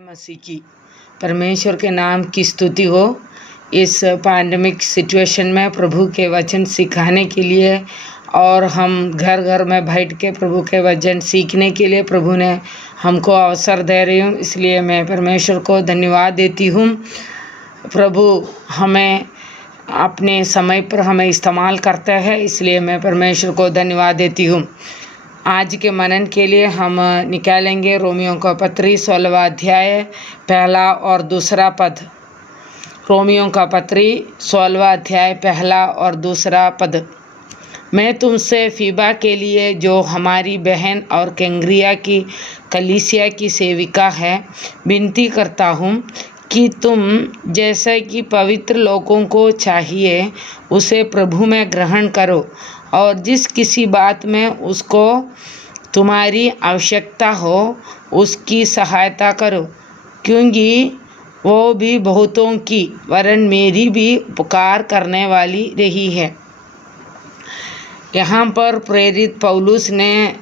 मसीह की परमेश्वर के नाम की स्तुति हो। इस पैंडमिक सिचुएशन में प्रभु के वचन सिखाने के लिए और हम घर घर में बैठ के प्रभु के वचन सीखने के लिए प्रभु ने हमको अवसर दे रही हूँ, इसलिए मैं परमेश्वर को धन्यवाद देती हूँ। प्रभु हमें अपने समय पर हमें इस्तेमाल करता है, इसलिए मैं परमेश्वर को धन्यवाद देती हूँ। आज के मनन के लिए हम निकालेंगे रोमियो का पत्री 16वां अध्याय पहला और दूसरा पद। रोमियो का पत्री 16वां अध्याय पहला और दूसरा पद। मैं तुमसे फीबा के लिए, जो हमारी बहन और केंग्रिया की कलीसिया की सेविका है, विनती करता हूँ कि तुम जैसे कि पवित्र लोगों को चाहिए उसे प्रभु में ग्रहण करो, और जिस किसी बात में उसको तुम्हारी आवश्यकता हो उसकी सहायता करो, क्योंकि वो भी बहुतों की वरन मेरी भी उपकार करने वाली रही है। यहाँ पर प्रेरित पौलुस ने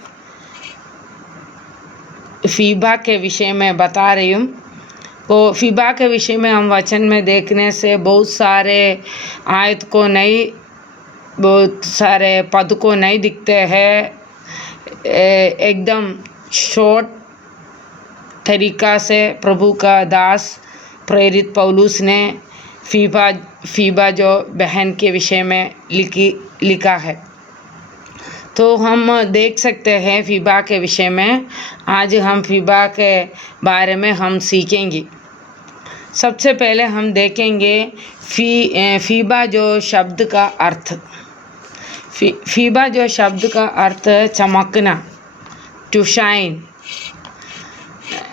फीबा के विषय में बता रही हूँ। तो फीबा के विषय में हम वचन में देखने से बहुत सारे आयत को नहीं, बहुत सारे पद को नहीं दिखते हैं। एकदम शॉर्ट तरीका से प्रभु का दास प्रेरित पौलुस ने फीबा जो बहन के विषय में लिखा है। तो हम देख सकते हैं फीबा के विषय में। आज हम फीबा के बारे में हम सीखेंगे। सबसे पहले हम देखेंगे फीबा जो शब्द का अर्थ। फीबा जो शब्द का अर्थ चमकना, टू शाइन,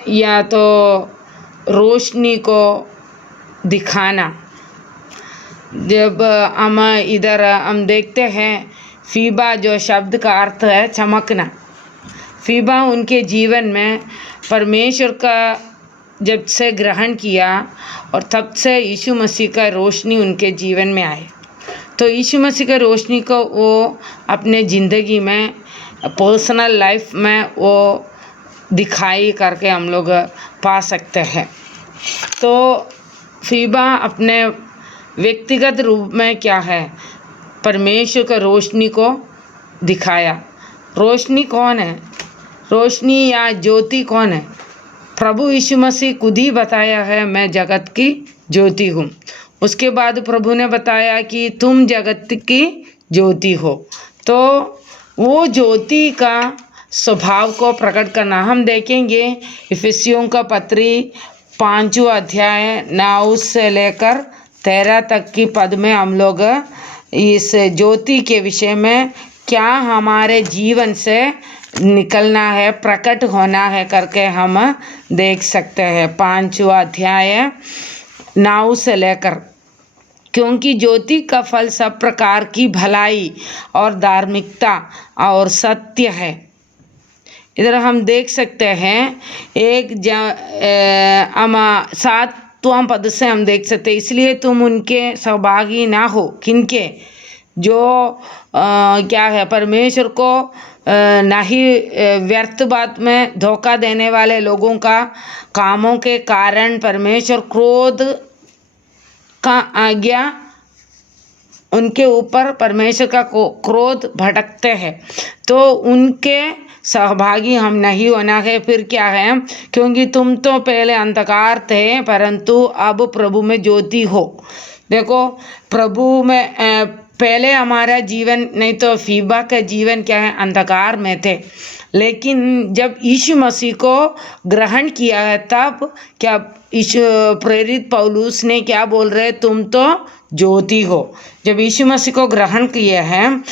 या तो रोशनी को दिखाना। जब हम इधर हम देखते हैं फीबा जो शब्द का अर्थ है चमकना। फीबा उनके जीवन में परमेश्वर का जब से ग्रहण किया और तब से यीशु मसीह का रोशनी उनके जीवन में आए। तो यीशु मसीह का रोशनी को वो अपने ज़िंदगी में पर्सनल लाइफ में वो दिखाई करके हम लोग पा सकते हैं। तो फीबा अपने व्यक्तिगत रूप में क्या है, परमेश्वर का रोशनी को दिखाया। रोशनी कौन है? रोशनी या ज्योति कौन है? प्रभु यीशु मसीह खुद ही बताया है, मैं जगत की ज्योति हूँ। उसके बाद प्रभु ने बताया कि तुम जगत की ज्योति हो। तो वो ज्योति का स्वभाव को प्रकट करना हम देखेंगे। इफिसियों का पत्री 5वां अध्याय 9 से लेकर 13 तक की पद में हम लोग इस ज्योति के विषय में क्या हमारे जीवन से निकलना है, प्रकट होना है करके हम देख सकते हैं। 5वां अध्याय 9 से लेकर। क्योंकि ज्योति का फल सब प्रकार की भलाई और धार्मिकता और सत्य है। इधर हम देख सकते हैं 7वां पद से हम देख सकते हैं, इसलिए तुम उनके सहभागी ना हो। किनके? जो क्या है, परमेश्वर को नहीं व्यर्थ बात में धोखा देने वाले लोगों का कामों के कारण परमेश्वर क्रोध का आज्ञा उनके ऊपर परमेश्वर का क्रोध भड़कते हैं। तो उनके सहभागी हम नहीं होना है। फिर क्या है? क्योंकि तुम तो पहले अंधकार थे परंतु अब प्रभु में ज्योति हो। देखो, प्रभु में पहले हमारा जीवन, नहीं तो फीबा का जीवन क्या है, अंधकार में थे। लेकिन जब यीशु मसीह को ग्रहण किया है तब क्या प्रेरित पौलुस ने क्या बोल रहे, तुम तो ज्योति हो। जब यीशु मसीह को ग्रहण किया है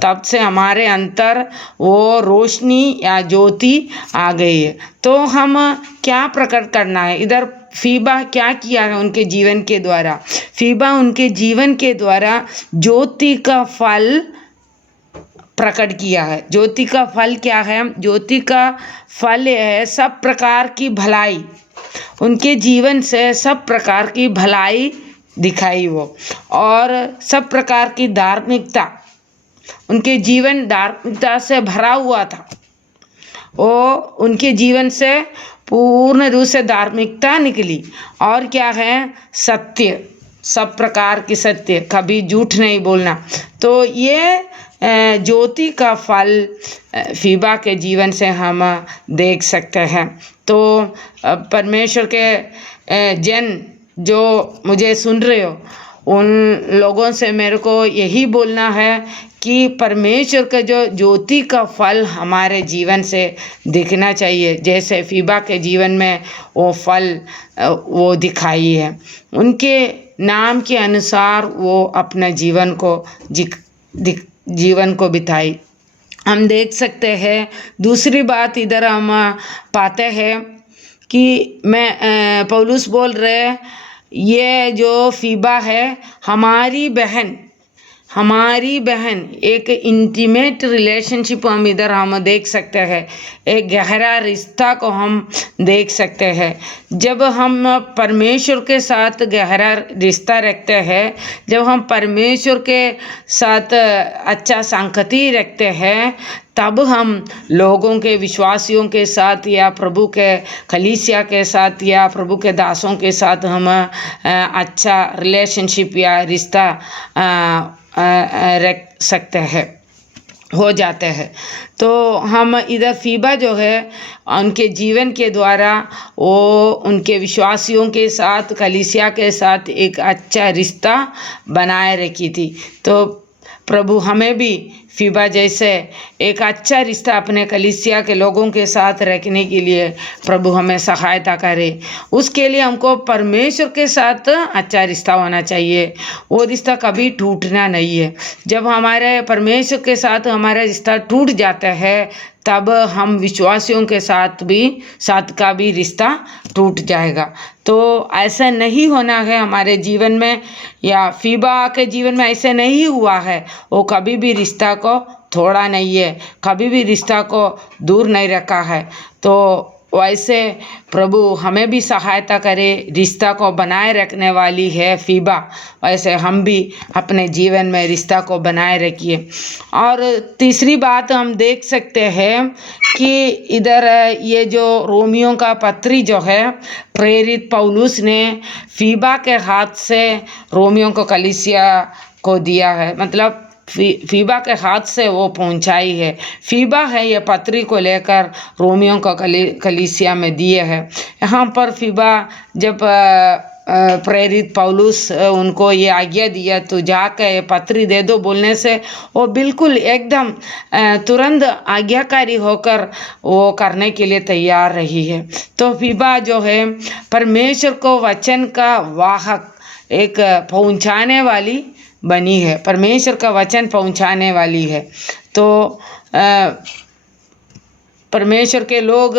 तब से हमारे अंतर वो रोशनी या ज्योति आ गई है। तो हम क्या प्रकट करना है? इधर फीबा क्या किया है उनके जीवन के द्वारा? फीबा उनके जीवन के द्वारा ज्योति का फल प्रकट किया है। ज्योति का फल क्या है? ज्योति का फल है सब प्रकार की भलाई। उनके जीवन से सब प्रकार की भलाई दिखाई वो, और सब प्रकार की धार्मिकता। उनके जीवन धार्मिकता से भरा हुआ था। वो उनके जीवन से पूर्ण रूप से धार्मिकता निकली। और क्या है? सत्य, सब प्रकार की सत्य, कभी झूठ नहीं बोलना। तो ये ज्योति का फल फीबा के जीवन से हम देख सकते हैं। तो परमेश्वर के जन जो मुझे सुन रहे हो, उन लोगों से मेरे को यही बोलना है कि परमेश्वर का जो ज्योति का फल हमारे जीवन से दिखना चाहिए। जैसे फीबा के जीवन में वो फल वो दिखाई है, उनके नाम के अनुसार वो अपने जीवन को बिताई। हम देख सकते हैं। दूसरी बात इधर हम पाते हैं कि पौलुस बोल रहे, ये जो फीबा है हमारी बहन, एक इंटीमेट रिलेशनशिप हम इधर हम देख सकते हैं, एक गहरा रिश्ता को हम देख सकते हैं। जब हम परमेश्वर के साथ गहरा रिश्ता रखते हैं, जब हम परमेश्वर के साथ अच्छा संगति रखते हैं, तब हम लोगों के, विश्वासियों के साथ या प्रभु के कलीसिया के साथ या प्रभु के दासों के साथ हम अच्छा रिलेशनशिप या रिश्ता रख सकते हैं, हो जाते हैं। तो हम इधर फीबा जो है उनके जीवन के द्वारा वो उनके विश्वासियों के साथ, कलीसिया के साथ एक अच्छा रिश्ता बनाए रखी थी। तो प्रभु हमें भी फीबा जैसे एक अच्छा रिश्ता अपने कलीसिया के लोगों के साथ रखने के लिए प्रभु हमें सहायता करे। उसके लिए हमको परमेश्वर के साथ अच्छा रिश्ता होना चाहिए, वो रिश्ता कभी टूटना नहीं है। जब हमारे परमेश्वर के साथ हमारा रिश्ता टूट जाता है, तब हम विश्वासियों के साथ का भी रिश्ता टूट जाएगा। तो ऐसा नहीं होना है हमारे जीवन में, या फीबा के जीवन में ऐसे नहीं हुआ है। वो कभी भी रिश्ता को तोड़ा नहीं है, कभी भी रिश्ता को दूर नहीं रखा है। तो वैसे प्रभु हमें भी सहायता करे, रिश्ता को बनाए रखने वाली है फीबा, वैसे हम भी अपने जीवन में रिश्ता को बनाए रखिए। और तीसरी बात हम देख सकते हैं कि इधर ये जो रोमियो का पत्री जो है, प्रेरित पौलुस ने फीबा के हाथ से रोमियो को कलीसिया को दिया है, मतलब फीबा के हाथ से वो पहुंचाई है। फीबा है ये पत्री को लेकर रोमियो को कलीसिया में दिए है। यहाँ पर फीबा जब प्रेरित पौलुस उनको ये आज्ञा दिया तो जाकर ये पत्री दे दो बोलने से वो बिल्कुल एकदम तुरंत आज्ञाकारी होकर वो करने के लिए तैयार रही है। तो फीबा जो है परमेश्वर को वचन का वाहक, एक पहुंचाने वाली बनी है, परमेश्वर का वचन पहुंचाने वाली है। तो परमेश्वर के लोग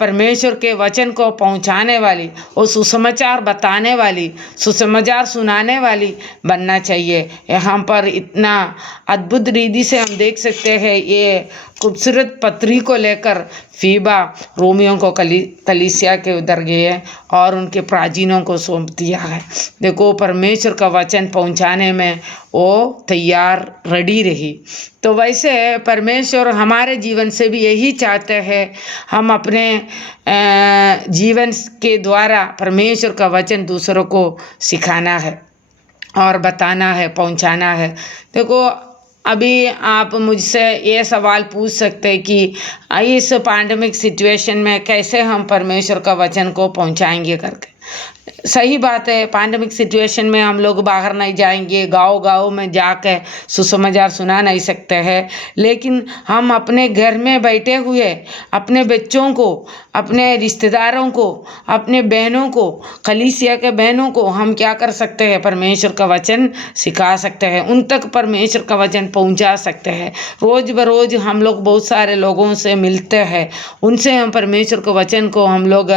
परमेश्वर के वचन को पहुंचाने वाली और सुसमाचार बताने वाली, सुसमाचार सुनाने वाली बनना चाहिए। यहाँ पर इतना अद्भुत रीति से हम देख सकते हैं, ये खूबसूरत पत्री को लेकर फीबा रोमियो को कलीसिया के उधर गए और उनके प्राचीनों को सौंप दिया है। देखो परमेश्वर का वचन पहुंचाने में वो तैयार रेडी रही। तो वैसे परमेश्वर हमारे जीवन से भी यही चाहते हैं, हम अपने जीवन के द्वारा परमेश्वर का वचन दूसरों को सिखाना है और बताना है, पहुंचाना है। देखो अभी आप मुझसे ये सवाल पूछ सकते हैं कि इस पैंडेमिक सिचुएशन में कैसे हम परमेश्वर का वचन को पहुंचाएंगे करके। सही बात है, पैंडेमिक सिचुएशन में हम लोग बाहर नहीं जाएंगे, गांव में जाकर सुसमाचार सुना नहीं सकते हैं, लेकिन हम अपने घर में बैठे हुए अपने बच्चों को, अपने रिश्तेदारों को, अपने बहनों को, कलीसिया के बहनों को हम क्या कर सकते हैं, परमेश्वर का वचन सिखा सकते हैं, उन तक परमेश्वर का वचन पहुंचा सकते हैं। रोज़ बरोज़ हम लोग बहुत सारे लोगों से मिलते हैं, उनसे हम परमेश्वर के वचन को हम लोग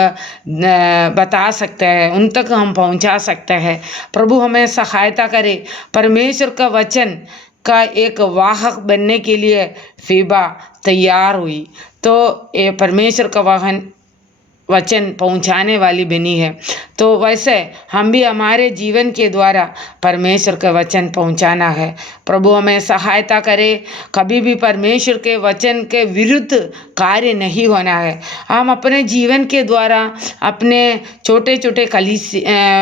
बता सकते हैं, उन तक हम पहुंचा सकते हैं। प्रभु हमें सहायता करे। परमेश्वर का वचन का एक वाहक बनने के लिए फीबा तैयार हुई, तो ये परमेश्वर का वचन पहुंचाने वाली बनी है। तो वैसे हम भी हमारे जीवन के द्वारा परमेश्वर का वचन पहुंचाना है। प्रभु हमें सहायता करे, कभी भी परमेश्वर के वचन के विरुद्ध कार्य नहीं होना है। हम अपने जीवन के द्वारा अपने छोटे छोटे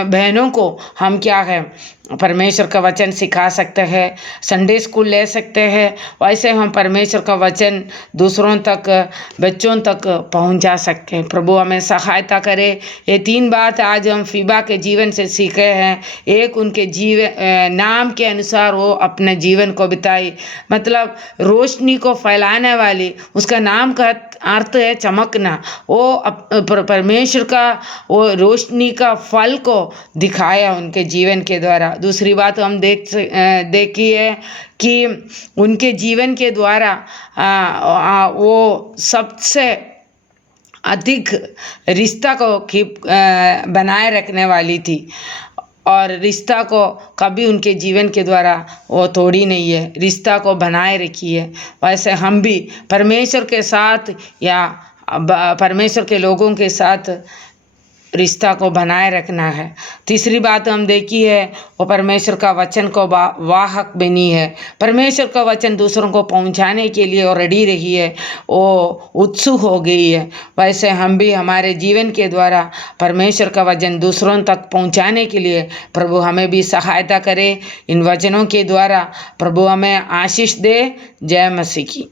बहनों को हम क्या है परमेश्वर का वचन सिखा सकते हैं, संडे स्कूल ले सकते हैं। वैसे हम परमेश्वर का वचन दूसरों तक, बच्चों तक पहुंचा सकते हैं। प्रभु हमें सहायता करे। ये 3 बात आज हम फीबा के जीवन से सीखे हैं। एक, उनके नाम के अनुसार वो अपने जीवन को बिताई, मतलब रोशनी को फैलाने वाली, उसका नाम का अर्थ है चमकना। वो परमेश्वर का वो रोशनी का फल को दिखाया उनके जीवन के द्वारा। दूसरी बात हम देखी है कि उनके जीवन के द्वारा वो सबसे अधिक रिश्ता को बनाए रखने वाली थी, और रिश्ता को कभी उनके जीवन के द्वारा वो तोड़ी नहीं है, रिश्ता को बनाए रखी है। वैसे हम भी परमेश्वर के साथ या परमेश्वर के लोगों के साथ रिश्ता को बनाए रखना है। तीसरी बात हम देखी है, वो परमेश्वर का वचन को वाहक बनी है। परमेश्वर का वचन दूसरों को पहुंचाने के लिए वो रेडी रही है, वो उत्सुक हो गई है। वैसे हम भी हमारे जीवन के द्वारा परमेश्वर का वचन दूसरों तक पहुंचाने के लिए प्रभु हमें भी सहायता करे। इन वचनों के द्वारा प्रभु हमें आशीष दे। जय मसीह की।